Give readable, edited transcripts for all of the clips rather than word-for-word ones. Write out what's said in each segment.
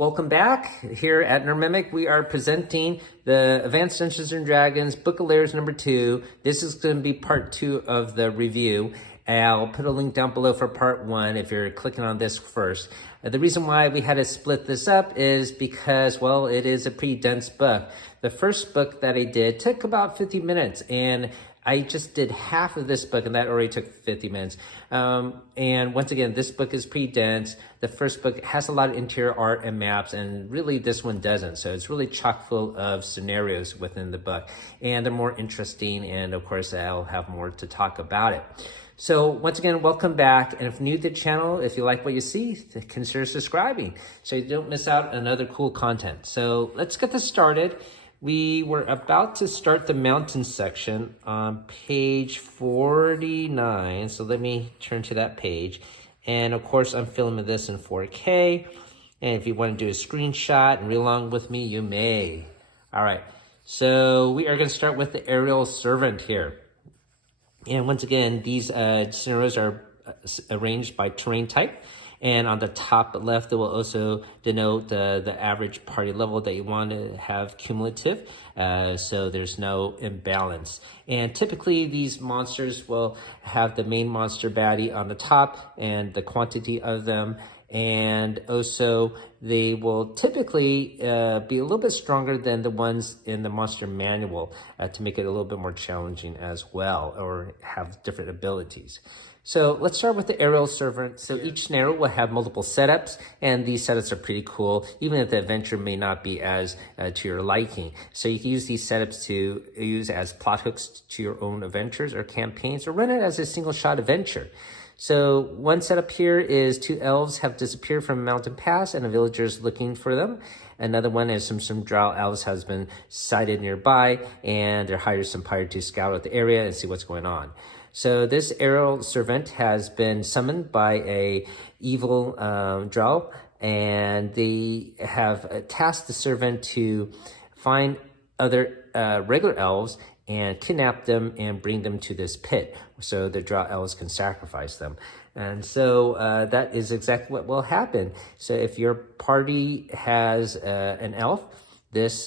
welcome back. Here at Nermimic, we are presenting the Advanced Dungeons & Dragons Book of Lairs number 2. This is going to be part 2 of the review. I'll put a link down below for part 1 if you're clicking on this first. The reason why we had to split this up is because, well, it is a pretty dense book. The first book that I did took about 50 minutes, and I just did half of this book, and that already took 50 minutes. And once again, this book is pretty dense. The first book has a lot of interior art and maps, and really this one doesn't. So it's really chock full of scenarios within the book, and they're more interesting, and of course, I'll have more to talk about it. So once again, welcome back. And if new to the channel, if you like what you see, consider subscribing so you don't miss out on other cool content. So let's get this started. We were about to start the mountain section on page 49. So let me turn to that page. And of course, I'm filming this in 4K. And if you want to do a screenshot and read along with me, you may. All right. So we are going to start with the aerial servant here. And once again, these scenarios are arranged by terrain type. And on the top left, it will also denote the average party level that you want to have cumulative. So there's no imbalance. And typically, these monsters will have the main monster baddie on the top and the quantity of them. And also, they will typically be a little bit stronger than the ones in the monster manual to make it a little bit more challenging as well, or have different abilities. So let's start with the aerial servant. So each scenario will have multiple setups, and these setups are pretty cool, even if the adventure may not be as to your liking. So you can use these setups to use as plot hooks to your own adventures or campaigns, or run it as a single shot adventure. So one setup here is 2 elves have disappeared from a mountain pass and a villager is looking for them. Another one is some drow elves has been sighted nearby, and they're hired some pirate to scout out the area and see what's going on. So this aerial servant has been summoned by a evil drow, and they have tasked the servant to find other regular elves and kidnap them and bring them to this pit so the drow elves can sacrifice them. And so that is exactly what will happen. So if your party has an elf, this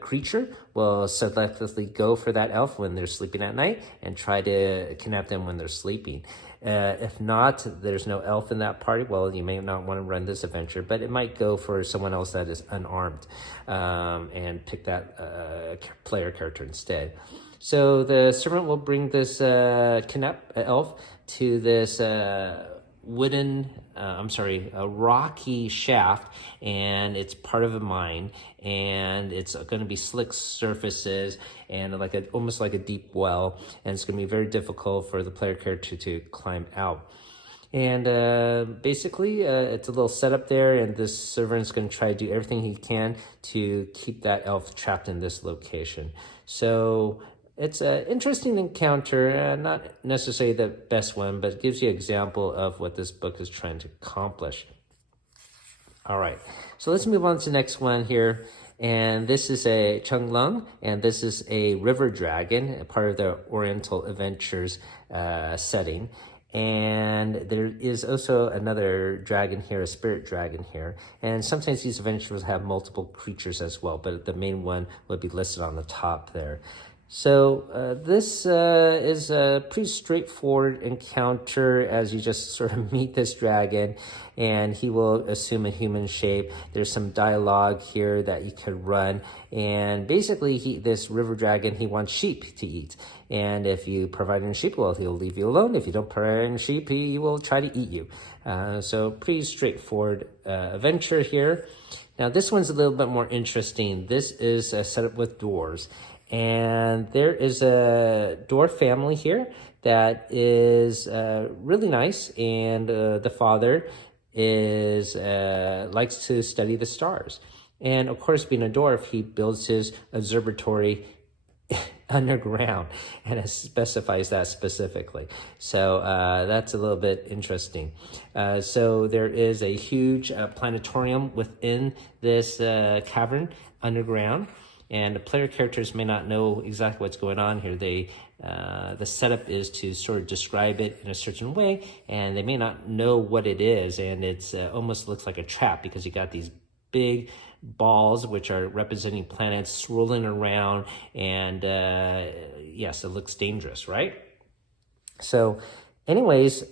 creature will selectively go for that elf when they're sleeping at night and try to kidnap them when they're sleeping. If not, there's no elf in that party, well, you may not want to run this adventure, but it might go for someone else that is unarmed and pick that player character instead. So the servant will bring this kidnap elf to this a rocky shaft, and it's part of a mine, and it's going to be slick surfaces and almost like a deep well, and it's going to be very difficult for the player character to climb out. And basically, it's a little setup there, and this servant's going to try to do everything he can to keep that elf trapped in this location. So it's an interesting encounter, not necessarily the best one, but it gives you an example of what this book is trying to accomplish. All right, so let's move on to the next one here. And this is a Chunglung, and this is a river dragon, part of the Oriental Adventures setting. And there is also another dragon here, a spirit dragon here. And sometimes these adventures have multiple creatures as well, but the main one would be listed on the top there. So this is a pretty straightforward encounter as you just sort of meet this dragon, and he will assume a human shape. There's some dialogue here that you could run, and basically this river dragon, he wants sheep to eat. And if you provide him sheep, well, he'll leave you alone. If you don't provide him sheep, he will try to eat you. So pretty straightforward adventure here. Now this one's a little bit more interesting. This is a setup with dwarves. And there is a dwarf family here that is really nice, and the father is likes to study the stars. And of course, being a dwarf, he builds his observatory underground, and it specifies that specifically. So that's a little bit interesting. So there is a huge planetarium within this cavern underground. And the player characters may not know exactly what's going on here. The setup is to sort of describe it in a certain way, and they may not know what it is, and it's almost looks like a trap because you got these big balls, which are representing planets swirling around, and yes, it looks dangerous, right? So anyways,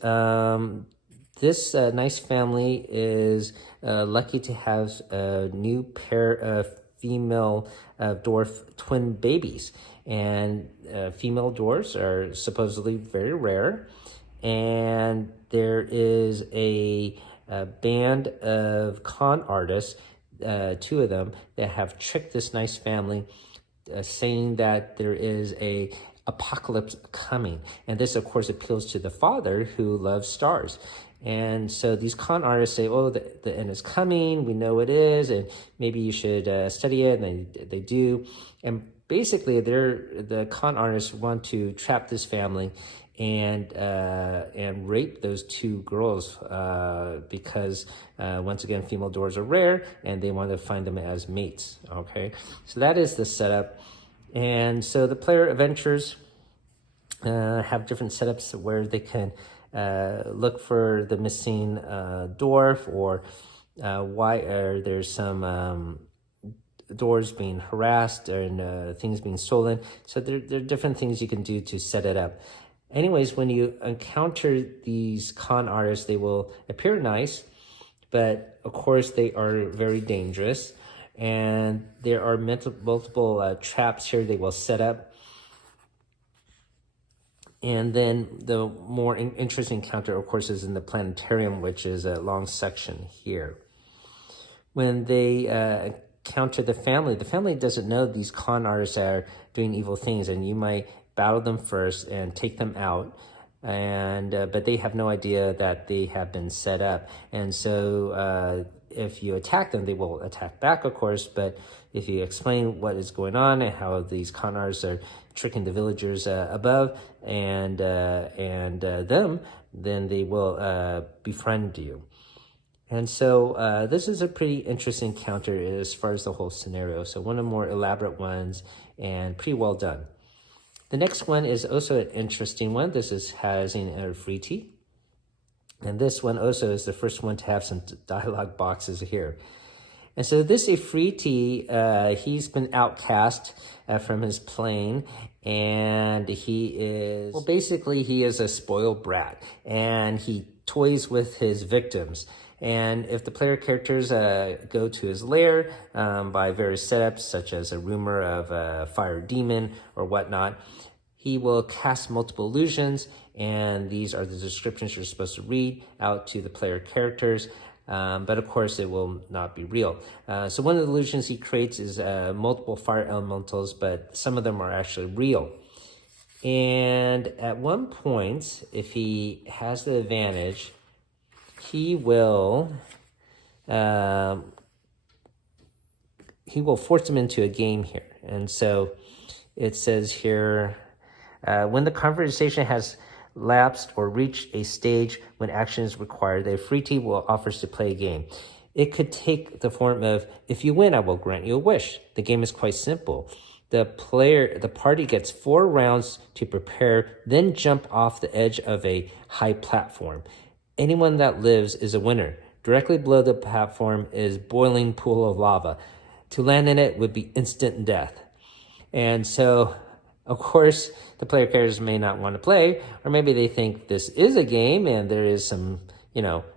this nice family is lucky to have a new pair of female dwarf twin babies. And female dwarfs are supposedly very rare. And there is a band of con artists, two of them, that have tricked this nice family, saying that there is a apocalypse coming. And this, of course, appeals to the father who loves stars. And so these con artists say, oh, the end is coming, we know it is, and maybe you should study it, and they do. And basically, the con artists want to trap this family and rape those two girls because, once again, female dwarves are rare, and they want to find them as mates, okay? So that is the setup. And so the player adventures have different setups where they can look for the missing dwarf, or why are there some dwarves being harassed and things being stolen. So there are different things you can do to set it up. Anyways, when you encounter these con artists, they will appear nice, but of course they are very dangerous. And there are multiple traps here they will set up. And then the more interesting encounter, of course, is in the Planetarium, which is a long section here. When they encounter the family doesn't know these con artists are doing evil things, and you might battle them first and take them out. And but they have no idea that they have been set up. And so if you attack them, they will attack back, of course, but if you explain what is going on and how these con artists are tricking the villagers above and them, then they will befriend you. And so this is a pretty interesting encounter as far as the whole scenario. So one of the more elaborate ones, and pretty well done. The next one is also an interesting one. This is Hazing and Afriti. And this one also is the first one to have some dialogue boxes here. And so this Afriti, he's been outcast from his plane, and he is, well, basically he is a spoiled brat, and he toys with his victims. And if the player characters go to his lair by various setups, such as a rumor of a fire demon or whatnot, he will cast multiple illusions, and these are the descriptions you're supposed to read out to the player characters. But of course, it will not be real. So one of the illusions he creates is multiple fire elementals, but some of them are actually real. And at one point, if he has the advantage, he will force them into a game here. And so it says here, when the conversation has lapsed or reached a stage when action is required, the Afriti will offers to play a game. It could take the form of, if you win, I will grant you a wish. The game is quite simple. The party gets 4 rounds to prepare, then jump off the edge of a high platform. Anyone that lives is a winner. Directly below the platform is boiling pool of lava. To land in it would be instant death. And so, of course, the player characters may not want to play, or maybe they think this is a game and there is some,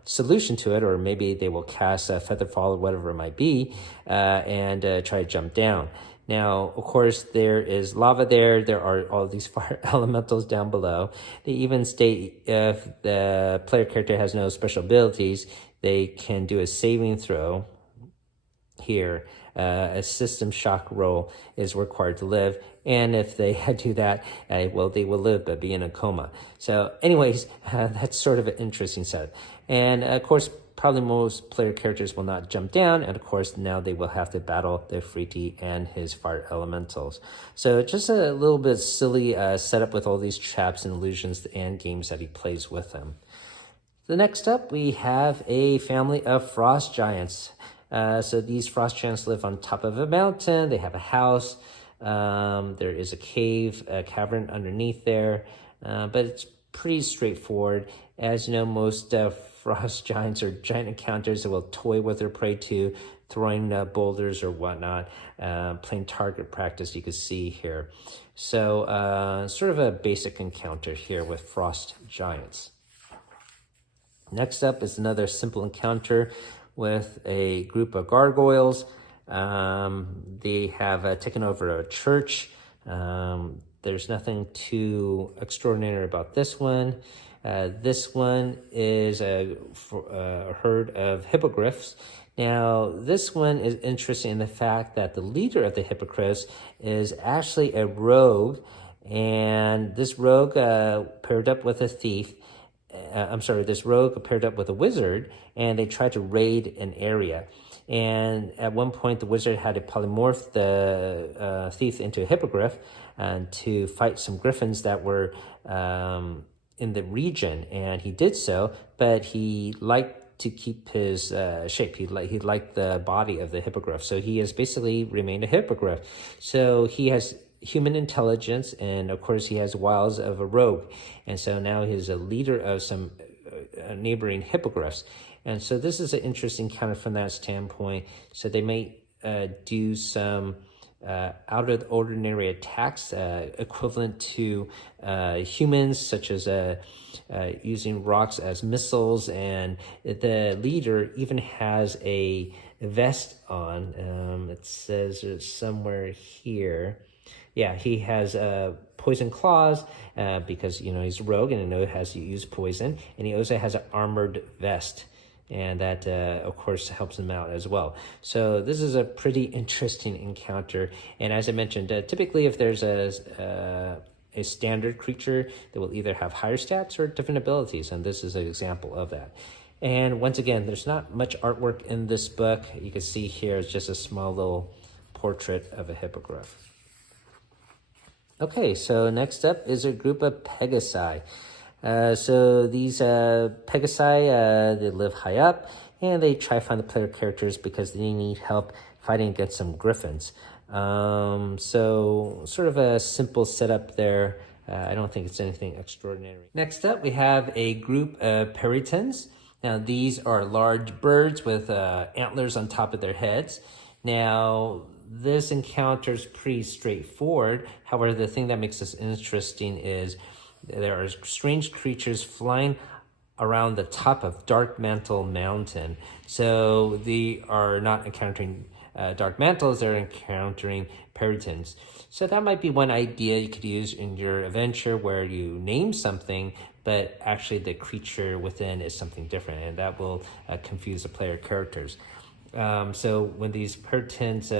solution to it, or maybe they will cast a Featherfall or whatever it might be, and try to jump down. Now, of course, there is lava there. There are all these fire elementals down below. They even state if the player character has no special abilities, they can do a saving throw here. A system shock roll is required to live. And if they do that, they will live but be in a coma. So anyways, that's sort of an interesting setup. And of course, probably most player characters will not jump down. And of course, now they will have to battle the Afriti and his fire elementals. So just a little bit silly setup with all these traps and illusions and games that he plays with them. The next up, we have a family of frost giants. So these frost giants live on top of a mountain. They have a house. There is a cave, a cavern underneath there. But it's pretty straightforward. As you know, most frost giants are giant encounters that will toy with their prey too, throwing boulders or whatnot, playing target practice you can see here. So sort of a basic encounter here with frost giants. Next up is another simple encounter with a group of gargoyles. They have taken over a church. There's nothing too extraordinary about this one. This one is a herd of hippogriffs. Now, this one is interesting in the fact that the leader of the hippogriffs is actually a rogue, and this rogue paired up with a thief. This rogue paired up with a wizard, and they tried to raid an area. And at one point, the wizard had to polymorph the thief into a hippogriff to fight some griffins that were in the region. And he did so, but he liked to keep his shape. He liked the body of the hippogriff. So he has basically remained a hippogriff. So he has human intelligence, and of course he has wiles of a rogue. And so now he's a leader of some neighboring hippogriffs. And so this is an interesting encounter from that standpoint. So they may do some out of the ordinary attacks equivalent to humans, such as using rocks as missiles. And the leader even has a vest on. It says it's somewhere here. Yeah, he has poison claws because, he's a rogue and he has to use poison. And he also has an armored vest. And that, of course, helps him out as well. So this is a pretty interesting encounter. And as I mentioned, typically if there's a standard creature, they will either have higher stats or different abilities. And this is an example of that. And once again, there's not much artwork in this book. You can see here it's just a small little portrait of a hippogriff. Okay, so next up is a group of Pegasi. So these Pegasi, they live high up, and they try to find the player characters because they need help fighting against some griffins. So sort of a simple setup there. I don't think it's anything extraordinary. Next up, we have a group of Peritons. Now, these are large birds with antlers on top of their heads. Now, this encounter is pretty straightforward. However, the thing that makes this interesting is there are strange creatures flying around the top of Dark Mantle Mountain. So they are not encountering dark mantles, they're encountering peritons. So that might be one idea you could use in your adventure where you name something, but actually the creature within is something different, and that will confuse the player characters. So when these peritons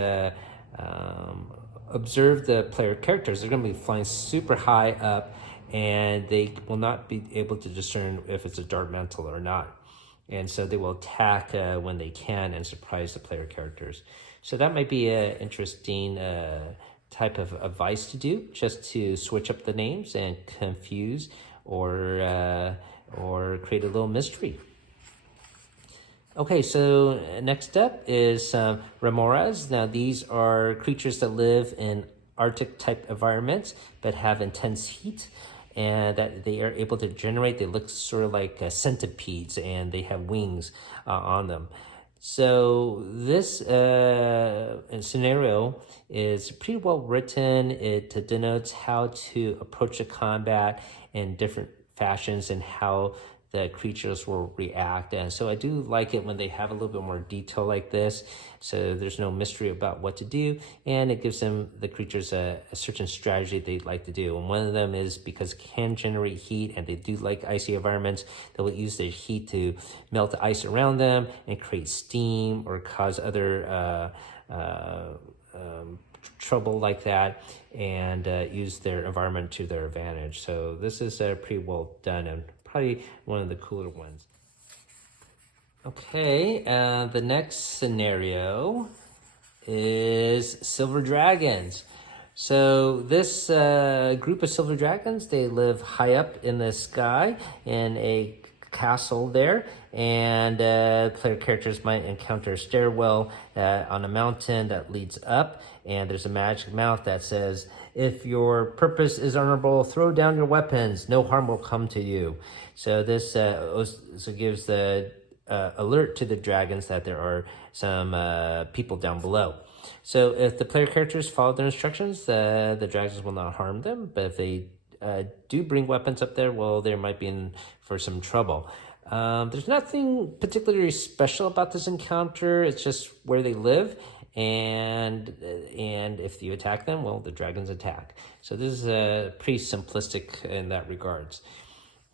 observe the player characters, they're going to be flying super high up, and they will not be able to discern if it's a dark mantle or not. And so they will attack when they can and surprise the player characters. So that might be an interesting type of advice to do, just to switch up the names and confuse or create a little mystery. Okay, so next up is Remoras. Now, these are creatures that live in Arctic-type environments but have intense heat, and that they are able to generate. They look sort of like centipedes, and they have wings on them. So this scenario is pretty well written. It denotes how to approach the combat in different fashions and how the creatures will react. And so I do like it when they have a little bit more detail like this, so there's no mystery about what to do, and it gives them, the creatures, a certain strategy they'd like to do. And one of them is, because it can generate heat and they do like icy environments, they will use their heat to melt the ice around them and create steam or cause other trouble like that, and use their environment to their advantage. So this is pretty well done and probably one of the cooler ones. Okay, the next scenario is silver dragons. So this group of silver dragons, they live high up in the sky in a castle there, and player characters might encounter a stairwell on a mountain that leads up, and there's a magic mouth that says, if your purpose is honorable, throw down your weapons, no harm will come to you. So this also gives the alert to the dragons that there are some people down below. So if the player characters follow their instructions, the dragons will not harm them, but if they do bring weapons up there, well, they might be in for some trouble. There's nothing particularly special about this encounter. It's just where they live, and if you attack them, well, the dragons attack. So this is pretty simplistic in that regards.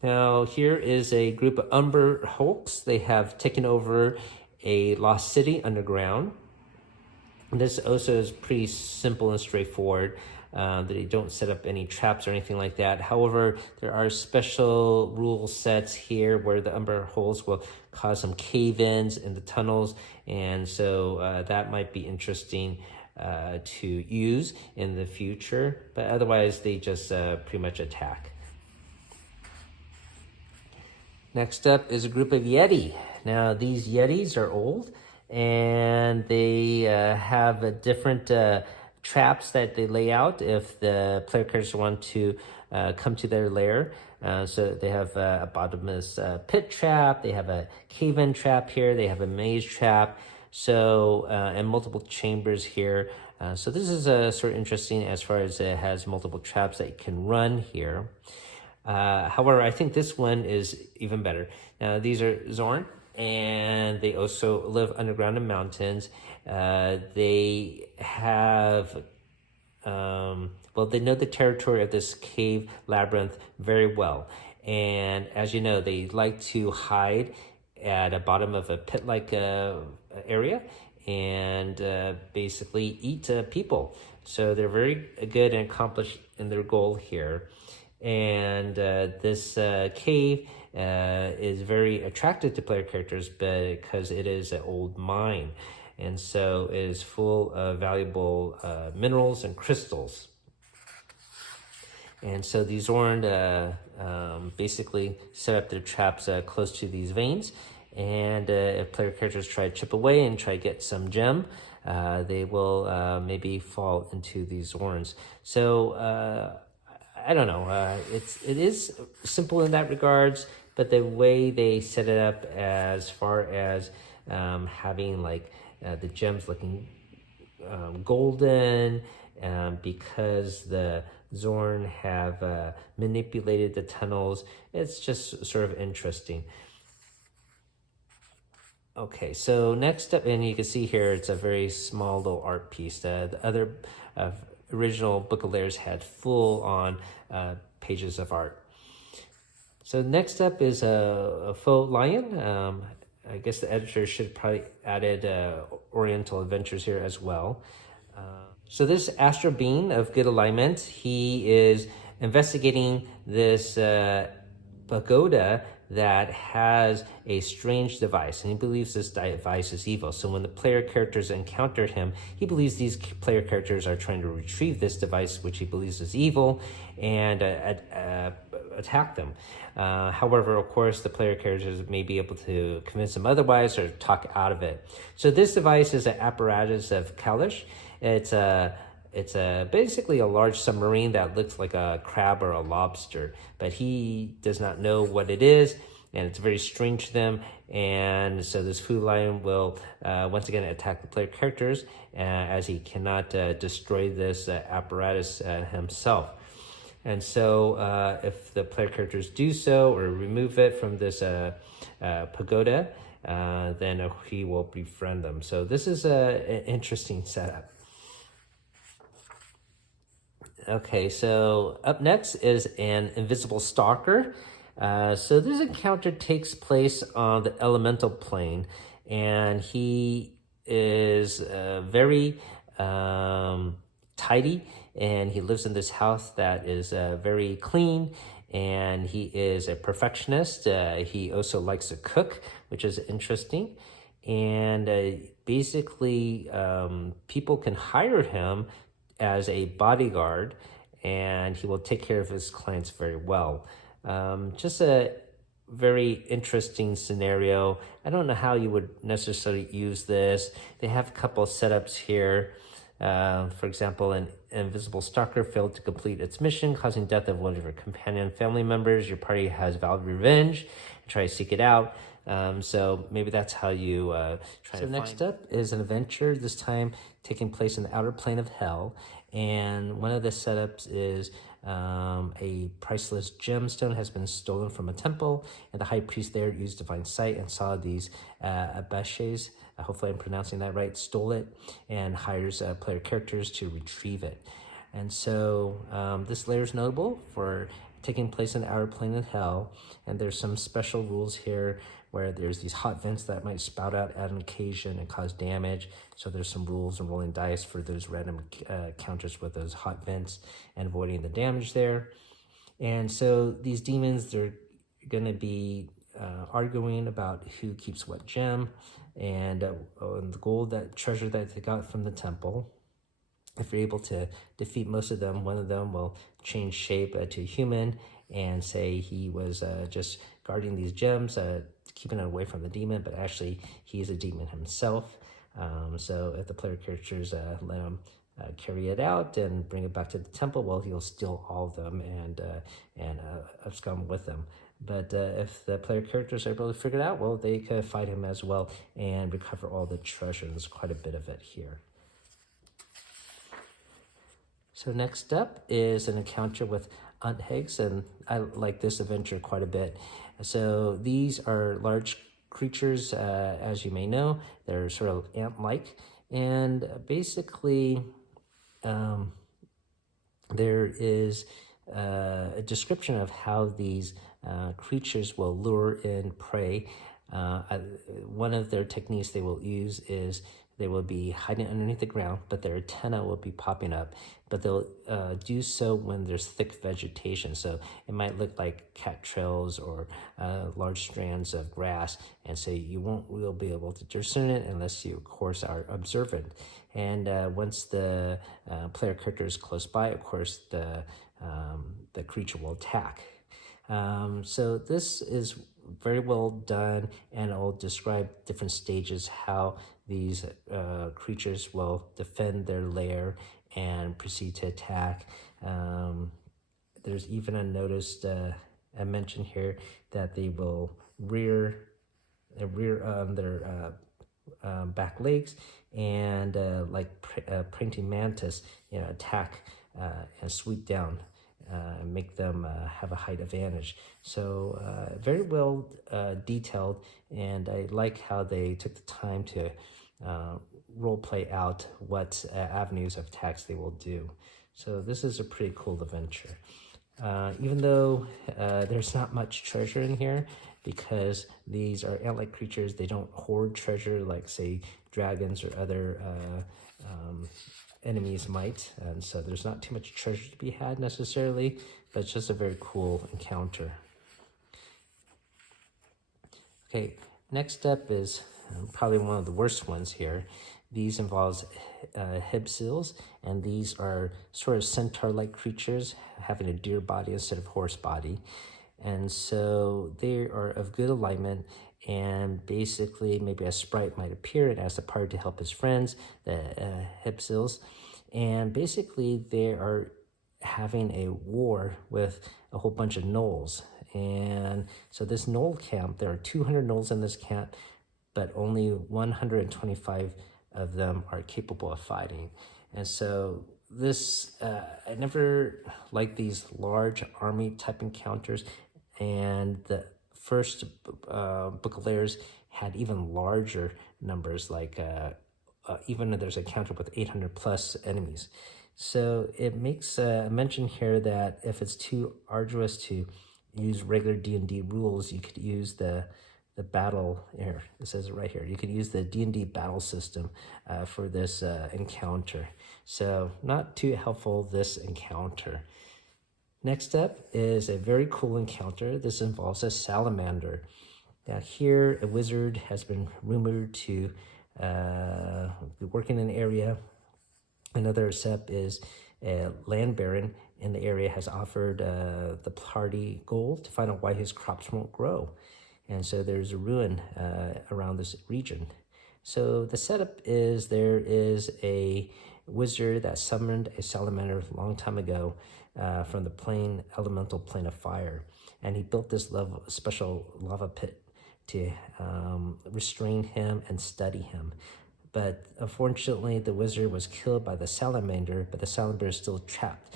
Now, here is a group of Umber Hulks. They have taken over a lost city underground. This also is pretty simple and straightforward. They don't set up any traps or anything like that. However, there are special rule sets here where the Umber Holes will cause some cave-ins in the tunnels, and so that might be interesting to use in the future, but otherwise they just pretty much attack. Next up is a group of Yeti. Now, these Yetis are old, and they have different traps that they lay out if the player characters want to come to their lair. So they have a bottomless pit trap, they have a cave-in trap here, they have a maze trap, so and multiple chambers here. So this is sort of interesting as far as it has multiple traps that you can run here. However, I think this one is even better. Now, these are Zorn, and they also live underground in mountains. They have, well, they know the territory of this cave labyrinth very well. And as you know, they like to hide at the bottom of a pit-like area and basically eat people. So they're very good and accomplished in their goal here. And this cave is very attractive to player characters because it is an old mine, and so it is full of valuable minerals and crystals. And so these Zorn basically set up their traps close to these veins, and if player characters try to chip away and try to get some gem, they will maybe fall into these Zorns. So I don't know. It is simple in that regards, but the way they set it up as far as having like the gems looking golden, because the Zorn have manipulated the tunnels, it's just sort of interesting. Okay, so next up, and you can see here, it's a very small little art piece. The other original Book of Lairs had full-on pages of art. So next up is a Faux Lion. I guess the editor should probably added Oriental Adventures here as well. So this Astral Being of good alignment, he is investigating this pagoda that has a strange device, and he believes this device is evil. So when the player characters encounter him, he believes these player characters are trying to retrieve this device, which he believes is evil, and attack them. However, of course, the player characters may be able to convince them otherwise or talk out of it. So this device is an apparatus of Kalish. It's basically a large submarine that looks like a crab or a lobster, but he does not know what it is, and it's very strange to them. And so this Faux Lion will once again attack the player characters, as he cannot destroy this apparatus himself. And so if the player characters do so or remove it from this pagoda, then he will befriend them. So this is an interesting setup. Okay, so up next is an invisible stalker. So this encounter takes place on the elemental plane, and he is very tidy, and he lives in this house that is very clean, and he is a perfectionist. He also likes to cook, which is interesting. And basically, people can hire him as a bodyguard, and he will take care of his clients very well. Just a very interesting scenario. I don't know how you would necessarily use this. They have a couple of setups here. For example, an invisible stalker failed to complete its mission, causing death of one of your companion family members. Your party has vowed revenge and try to seek it out. So maybe that's how you try to find. So next up is an adventure, this time taking place in the outer plane of hell. And one of the setups is a priceless gemstone has been stolen from a temple, and the high priest there used divine sight and saw these abeshes, hopefully I'm pronouncing that right, stole it, and hires player characters to retrieve it. And so this layer is notable for taking place in the outer plane of hell, and there's some special rules here where there's these hot vents that might spout out at an occasion and cause damage. So there's some rules and rolling dice for those random counters with those hot vents and avoiding the damage there. And so these demons, they're going to be arguing about who keeps what gem and the gold, that treasure that they got from the temple. If you're able to defeat most of them, one of them will change shape to a human and say he was just guarding these gems, keeping it away from the demon, but actually he's a demon himself. So if the player characters let him carry it out and bring it back to the temple, well, he'll steal all of them and abscond with them. But if the player characters are able to figure it out, well, they could fight him as well and recover all the treasure. There's quite a bit of it here. So next up is an encounter with Aegs, and I like this adventure quite a bit. So these are large creatures, as you may know. They're sort of ant-like, and basically there is a description of how these creatures will lure in prey. One of their techniques they will use is they will be hiding underneath the ground, but their antenna will be popping up. But they'll do so when there's thick vegetation. So it might look like cat trails or large strands of grass. And so you won't really be able to discern it unless you, of course, are observant. And once the player character is close by, of course, the creature will attack. So this is very well done, and I'll describe different stages how these creatures will defend their lair and proceed to attack. There's even a noticed a mention here that they will rear their back legs and like painting mantis, attack and sweep down. Make them have a height advantage. So very well detailed, and I like how they took the time to role play out what avenues of attacks they will do. So this is a pretty cool adventure. Even though there's not much treasure in here, because these are ant-like creatures, they don't hoard treasure like, say, dragons or other enemies might, and so there's not too much treasure to be had necessarily, but it's just a very cool encounter. Okay, next up is probably one of the worst ones here. These involves Hiils, and these are sort of centaur-like creatures having a deer body instead of horse body. And so they are of good alignment, and basically maybe a sprite might appear and ask the party to help his friends, the Hiils, and basically they are having a war with a whole bunch of gnolls. And so this gnoll camp, there are 200 gnolls in this camp, but only 125 of them are capable of fighting. And so this, I never liked these large army type encounters, and the first Book of Lairs had even larger numbers, like even there's an encounter with 800 plus enemies. So it makes a mention here that if it's too arduous to use regular D&D rules, you could use the battle here. It says it right here. You could use the D&D battle system for this encounter. So not too helpful, this encounter. Next up is a very cool encounter. This involves a salamander. Now here, a wizard has been rumored to be working in an area. Another step is a land baron, in the area has offered the party gold to find out why his crops won't grow. And so there's a ruin around this region. So the setup is there is a wizard that summoned a salamander a long time ago from the elemental plane of fire. And he built this special lava pit to restrain him and study him. But unfortunately, the wizard was killed by the salamander, but the salamander is still trapped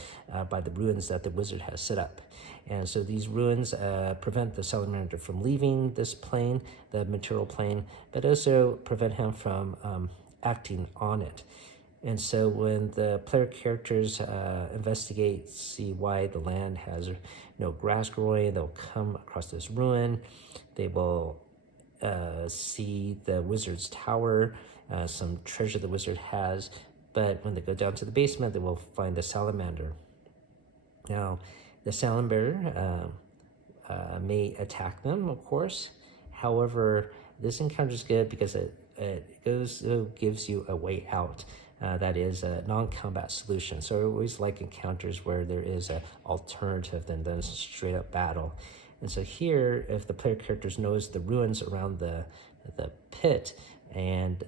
by the ruins that the wizard has set up. And so these ruins prevent the salamander from leaving this plane, the material plane, but also prevent him from acting on it. And so when the player characters investigate, see why the land has no grass growing, they'll come across this ruin. They will see the wizard's tower, some treasure the wizard has, but when they go down to the basement, they will find the salamander. Now, the salamander may attack them, of course. However, this encounter is good because it gives you a way out. That is a non-combat solution. So I always like encounters where there is an alternative than straight up battle. And so here, if the player characters knows the ruins around the pit and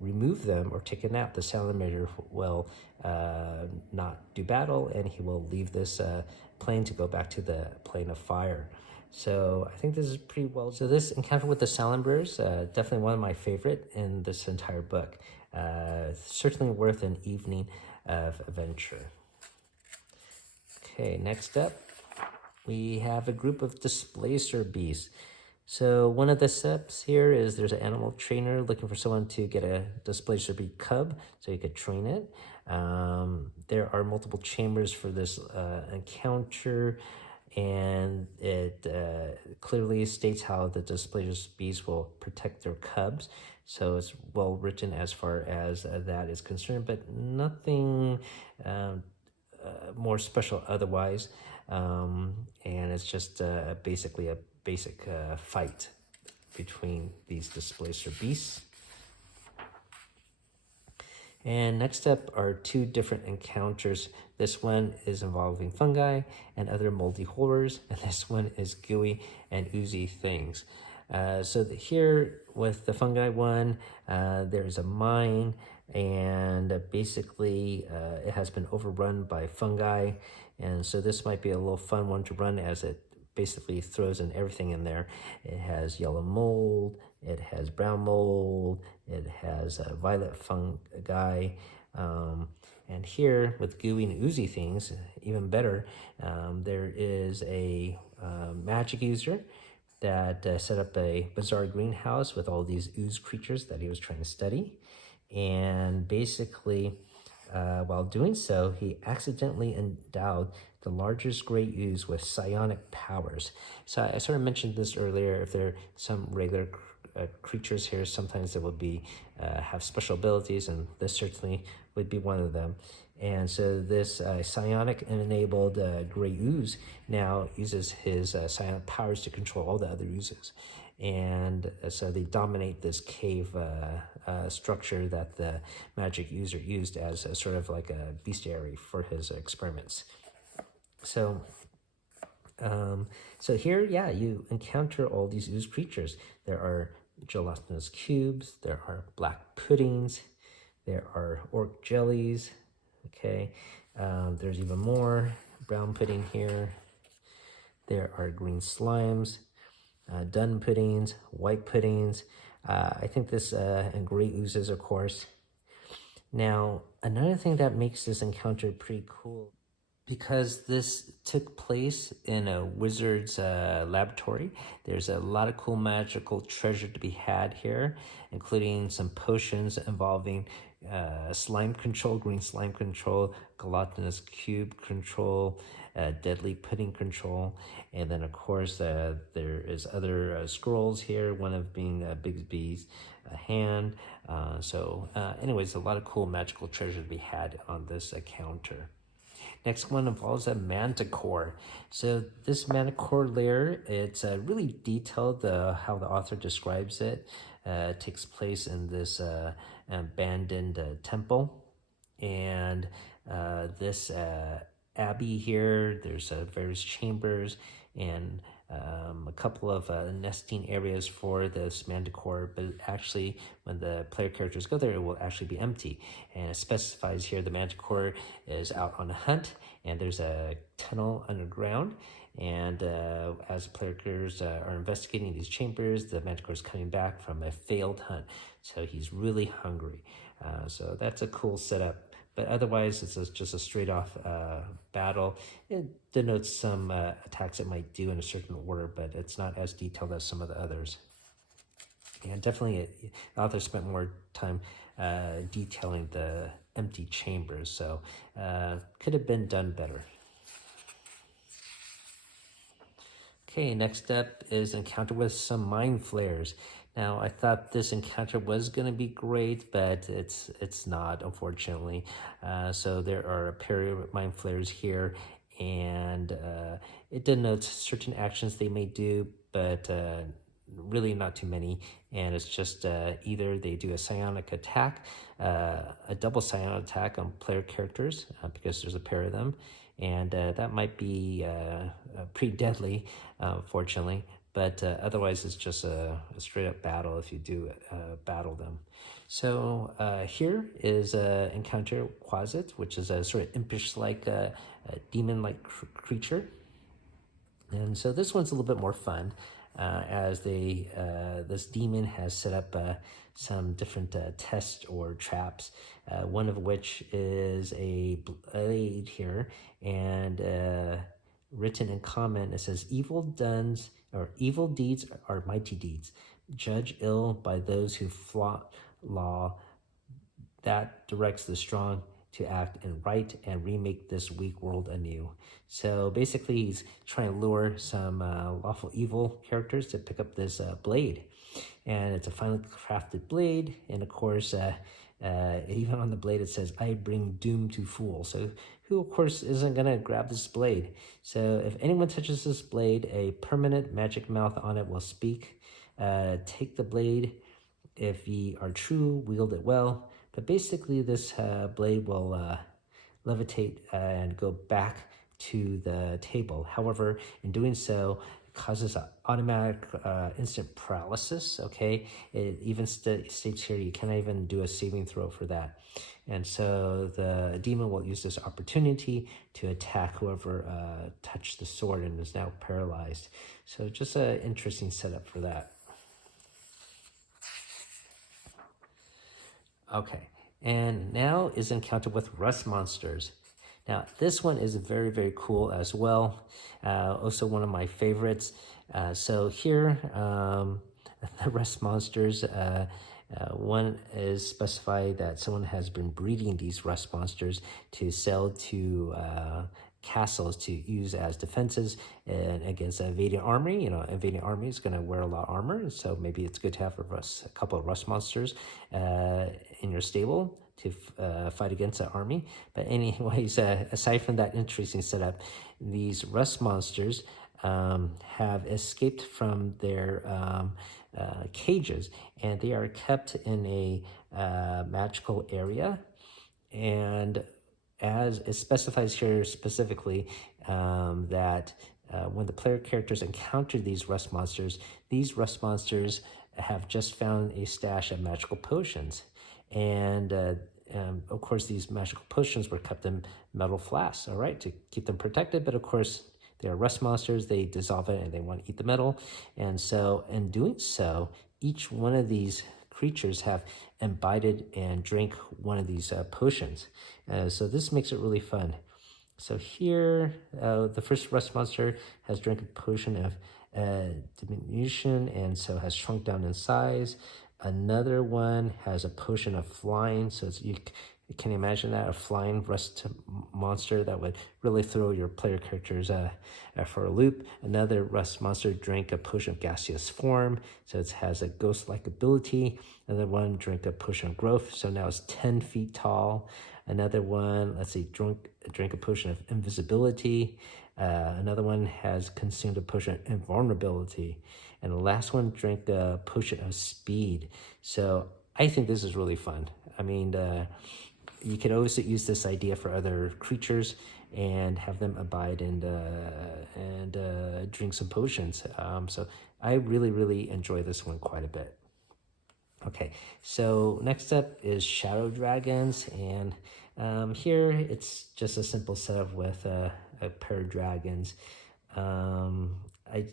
remove them or take it out, the salamander will not do battle, and he will leave this plane to go back to the plane of fire. So I think this is pretty well. So this encounter with the salamanders, definitely one of my favorite in this entire book. Certainly worth an evening of adventure. Okay, next up, we have a group of Displacer Beasts. So one of the steps here is there's an animal trainer looking for someone to get a Displacer Beast cub so he could train it. There are multiple chambers for this encounter, and it clearly states how the Displacer Beasts will protect their cubs. So it's well written as far as that is concerned, but nothing more special otherwise. And it's just basically a basic fight between these Displacer Beasts. And next up are two different encounters. This one is involving fungi and other moldy horrors, and this one is gooey and oozy things. So here with the fungi one, there's a mine, and basically it has been overrun by fungi, and so this might be a little fun one to run as it basically throws in everything in there. It has yellow mold, it has brown mold, it has violet fungi, and here with gooey and oozy things, even better, there is a magic user that set up a bizarre greenhouse with all these ooze creatures that he was trying to study. And basically, while doing so, he accidentally endowed the largest gray ooze with psionic powers. So I sort of mentioned this earlier. If there are some regular creatures here, sometimes they will be have special abilities, and this certainly would be one of them. And so this psionic enabled gray ooze now uses his psionic powers to control all the other oozes. And so they dominate this cave structure that the magic user used as a sort of like a bestiary for his experiments. So here, yeah, you encounter all these ooze creatures. There are gelatinous cubes, there are black puddings, there are orc jellies, okay, there's even more brown pudding here. There are green slimes, dun puddings, white puddings. I think this, and gray oozes, of course. Now, another thing that makes this encounter pretty cool, because this took place in a wizard's laboratory, there's a lot of cool magical treasure to be had here, including some potions involving slime control, green slime control, gelatinous cube control, deadly pudding control, and then of course there is other scrolls here, one of being Bigsby's hand. Anyways, a lot of cool magical treasure to be had on this encounter. Next one involves a Manacor. So this Manacor lair, it's really detailed how the author describes it. It takes place in this abandoned temple, and this abbey here. There's various chambers and a couple of nesting areas for this Manacor, but actually when the player characters go there, it will actually be empty. And it specifies here the Manacor is out on a hunt, and there's a tunnel underground. And as player characters are investigating these chambers, the Manacor is coming back from a failed hunt. So he's really hungry. So that's a cool setup. But otherwise, it's just a straight-off battle. It denotes some attacks it might do in a certain order, but it's not as detailed as some of the others. And definitely, the author spent more time detailing the empty chambers, so could have been done better. Okay, next up is encounter with some mind flayers. Now, I thought this encounter was going to be great, but it's not, unfortunately. So there are a pair of mind flayers here, and it denotes certain actions they may do, but really not too many. And it's just either they do a psionic attack, a double psionic attack on player characters, because there's a pair of them, and that might be pretty deadly, fortunately. But otherwise, it's just a straight-up battle if you do battle them. So here is encounter Quast, which is a sort of impish-like, demon-like creature. And so this one's a little bit more fun, as this demon has set up some different tests or traps, one of which is a blade here, and written in comment, it says, evil deeds are mighty deeds. Judge ill by those who flout law that directs the strong to act in right and remake this weak world anew. So basically, he's trying to lure some lawful evil characters to pick up this blade. And it's a finely crafted blade, and of course, even on the blade it says, I bring doom to fools. So who, of course, isn't going to grab this blade? So if anyone touches this blade, a permanent magic mouth on it will speak. Take the blade. If ye are true, wield it well. But basically, this blade will levitate and go back to the table. However, in doing so, it causes an automatic instant paralysis, okay? It even states here you cannot even do a saving throw for that. And so the demon will use this opportunity to attack whoever touched the sword and is now paralyzed. So just an interesting setup for that. Okay, and now is encounter with rust monsters. Now, this one is very, very cool as well. Also one of my favorites. So here, the rust monsters, one is specified that someone has been breeding these rust monsters to sell to castles to use as defenses and against an invading army. You know, invading army is going to wear a lot of armor, so maybe it's good to have a couple of rust monsters in your stable to fight against the army. But anyways, aside from that interesting setup, these rust monsters have escaped from their cages, and they are kept in a magical area. And as it specifies here specifically, that when the player characters encounter these rust monsters have just found a stash of magical potions. And of course, these magical potions were kept in metal flasks, all right, to keep them protected. But of course, they're rust monsters. They dissolve it and they want to eat the metal. And so in doing so, each one of these creatures have imbibed and drank one of these potions. So this makes it really fun. So here, the first rust monster has drank a potion of diminution and so has shrunk down in size. Another one has a potion of flying, so you can imagine that, a flying rust monster that would really throw your player characters for a loop. Another rust monster drank a potion of gaseous form, so it has a ghost-like ability. Another one drank a potion of growth, so now it's 10 feet tall. Another one, let's see, drank a potion of invisibility. Another one has consumed a potion of invulnerability. And the last one drank a potion of speed. So I think this is really fun. I mean, you could always use this idea for other creatures. and have them abide and drink some potions. So I really enjoy this one quite a bit. Okay, so next up is Shadow Dragons, and here it's just a simple setup with a pair of dragons. I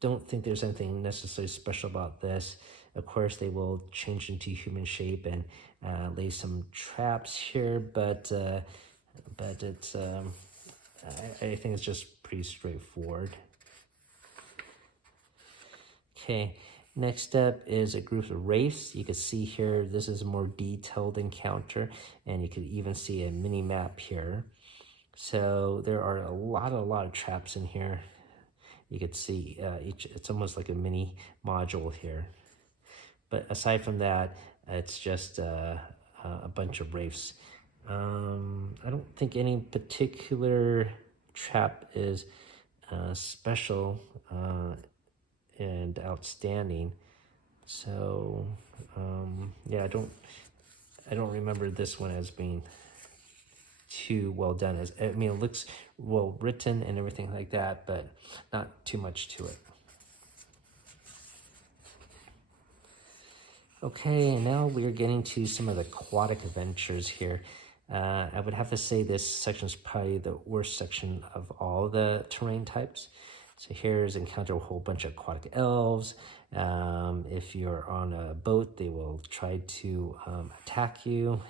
don't think there's anything necessarily special about this. Of course, they will change into human shape and lay some traps here, but it's I think it's just pretty straightforward. Okay, next up is a group of wraiths. You can see here, this is a more detailed encounter, and you can even see a mini map here. So there are a lot of traps in here. You could see it's almost like a mini module here. But aside from that, it's just a bunch of wraiths. I don't think any particular trap is special and outstanding. So yeah, I don't remember this one as being too well done. I mean, it looks well written and everything like that, but not too much to it. Okay, now we're getting to some of the Aquatic Adventures here. I would have to say this section is probably the worst section of all the terrain types. So here's encounter a whole bunch of aquatic elves. If you're on a boat, they will try to attack you.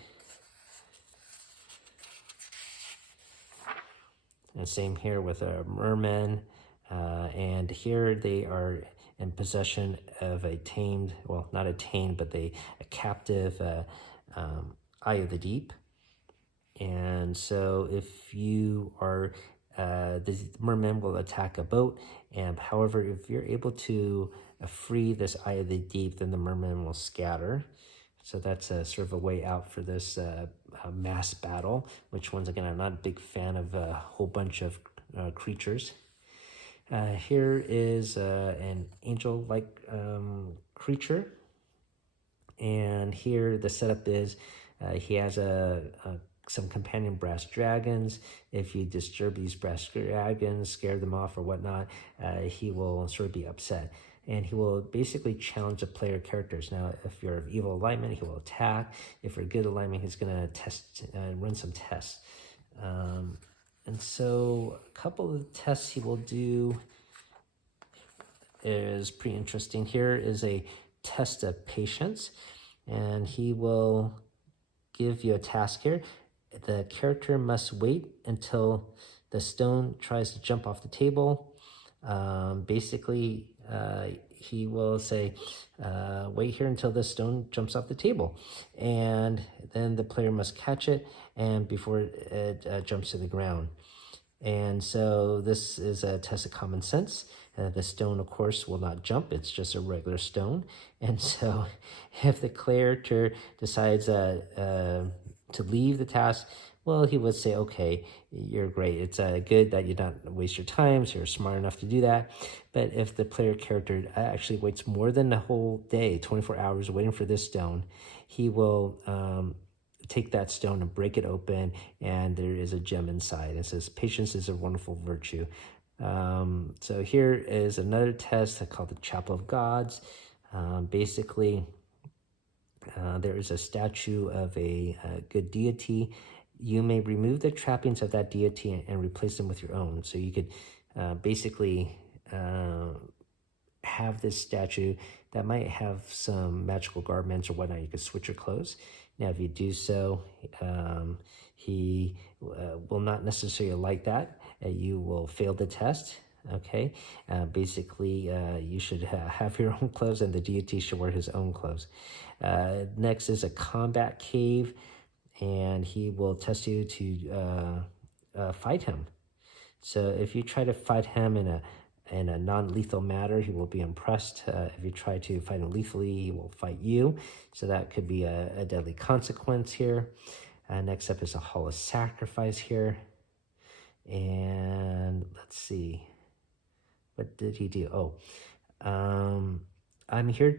And same here with mermen. And here they are in possession of a tamed, well, not a tamed, but a captive Eye of the Deep. And so if you are, the mermen will attack a boat, and however, if you're able to free this Eye of the Deep, then the mermen will scatter. So that's sort of a way out for this mass battle, which once again, I'm not a big fan of a whole bunch of creatures. Here is an angel-like creature. And here the setup is he has some companion brass dragons. If you disturb these brass dragons, scare them off or whatnot, he will sort of be upset. And he will basically challenge the player characters. Now, if you're of evil alignment, he will attack. If you're good alignment, he's going to run some tests. And so a couple of the tests he will do is pretty interesting. Here is a test of patience, and he will give you a task here. The character must wait until the stone tries to jump off the table. Basically, he will say, wait here until the stone jumps off the table. And then the player must catch it and before it jumps to the ground. And so this is a test of common sense. The stone, of course, will not jump. It's just a regular stone. And so if the character decides to leave the task, well, he would say, okay, you're great. It's good that you don't waste your time, so you're smart enough to do that. But if the player character actually waits more than the whole day, 24 hours waiting for this stone, he will take that stone and break it open, and there is a gem inside. It says, patience is a wonderful virtue. So here is another test called the Chapel of Gods. Basically, there is a statue of a good deity. You may remove the trappings of that deity and replace them with your own. So you could basically have this statue that might have some magical garments or whatnot. You could switch your clothes. Now, if you do so, he will not necessarily like that. You will fail the test. Okay, basically, you should have your own clothes, and the deity should wear his own clothes. Next is a combat cave, and he will test you to fight him. So if you try to fight him in a non-lethal manner, he will be impressed. If you try to fight him lethally, he will fight you. So that could be a deadly consequence here. Next up is a Hall of Sacrifice here. And let's see. What did he do? Oh, I'm here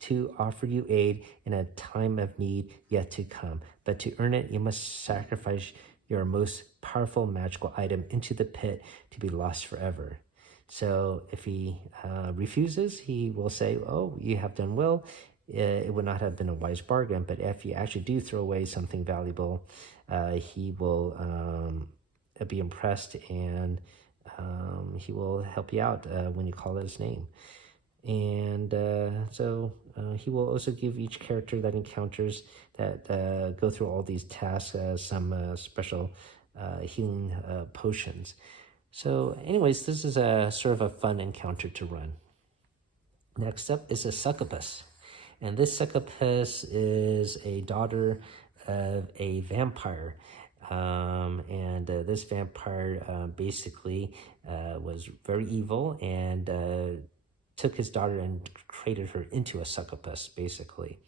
to offer you aid in a time of need yet to come. But to earn it, you must sacrifice your most powerful magical item into the pit to be lost forever. So if he refuses, he will say, oh, you have done well. It would not have been a wise bargain, but if you actually do throw away something valuable, he will be impressed, and he will help you out when you call his name. And so he will also give each character that encounters that go through all these tasks some special healing potions. So anyways, this is a sort of a fun encounter to run. Next up is a succubus. And this succubus is a daughter of a vampire. And this vampire basically was very evil and took his daughter and created her into a succubus, basically.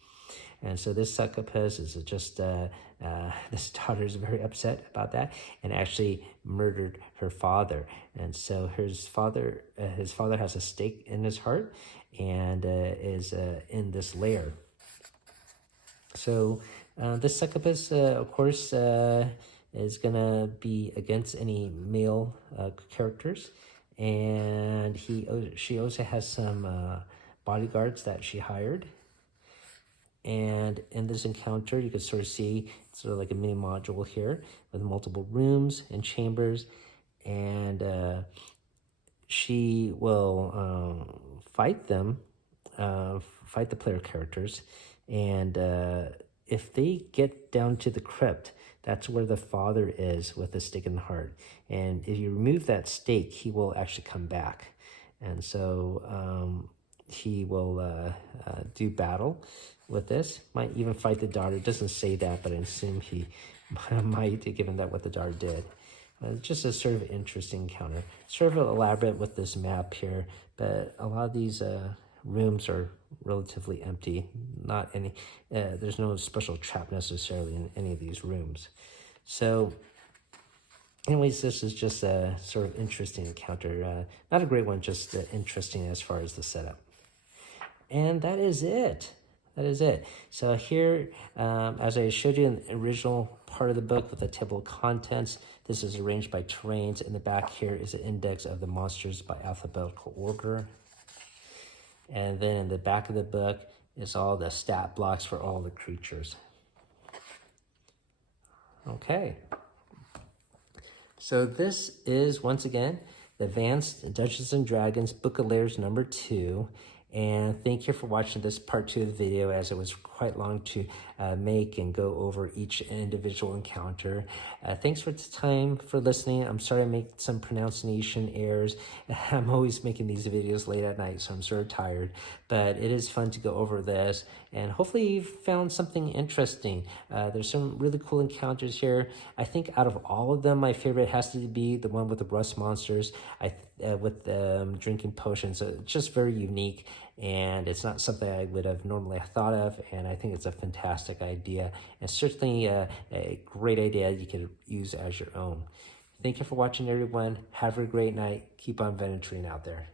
And so this succubus is just, this daughter is very upset about that and actually murdered her father. And so his father has a stake in his heart and is in this lair. So this succubus, of course, is going to be against any male characters. And she also has some bodyguards that she hired. And in this encounter, you can sort of see sort of like a mini module here with multiple rooms and chambers. And she will fight them, fight the player characters. And if they get down to the crypt, that's where the father is with the stake in the heart. And if you remove that stake, he will actually come back. And so he will do battle with this. Might even fight the daughter. It doesn't say that, but I assume he might, given that what the daughter did. Just a sort of interesting encounter. Sort of elaborate with this map here, but a lot of these rooms are relatively empty. Not any, there's no special trap necessarily in any of these rooms. So anyways, this is just a sort of interesting encounter. Not a great one, just interesting as far as the setup. And that is it. That is it. So here, as I showed you in the original part of the book with the table of contents, this is arranged by terrains. In the back here is an index of the monsters by alphabetical order. And then in the back of the book is all the stat blocks for all the creatures. Okay. So this is, once again, the Advanced Dungeons & Dragons Book of Lairs number 2. And thank you for watching this part 2 of the video, as it was quite long to make and go over each individual encounter. Thanks for the time for listening. I'm sorry I made some pronunciation errors. I'm always making these videos late at night, so I'm sort of tired. But it is fun to go over this, and hopefully you found something interesting. There's some really cool encounters here. I think out of all of them, my favorite has to be the one with the rust monsters with drinking potions. So it's just very unique, and it's not something I would have normally thought of, and I think it's a fantastic idea, and certainly a great idea you could use as your own. Thank you for watching, everyone. Have a great night. Keep on venturing out there.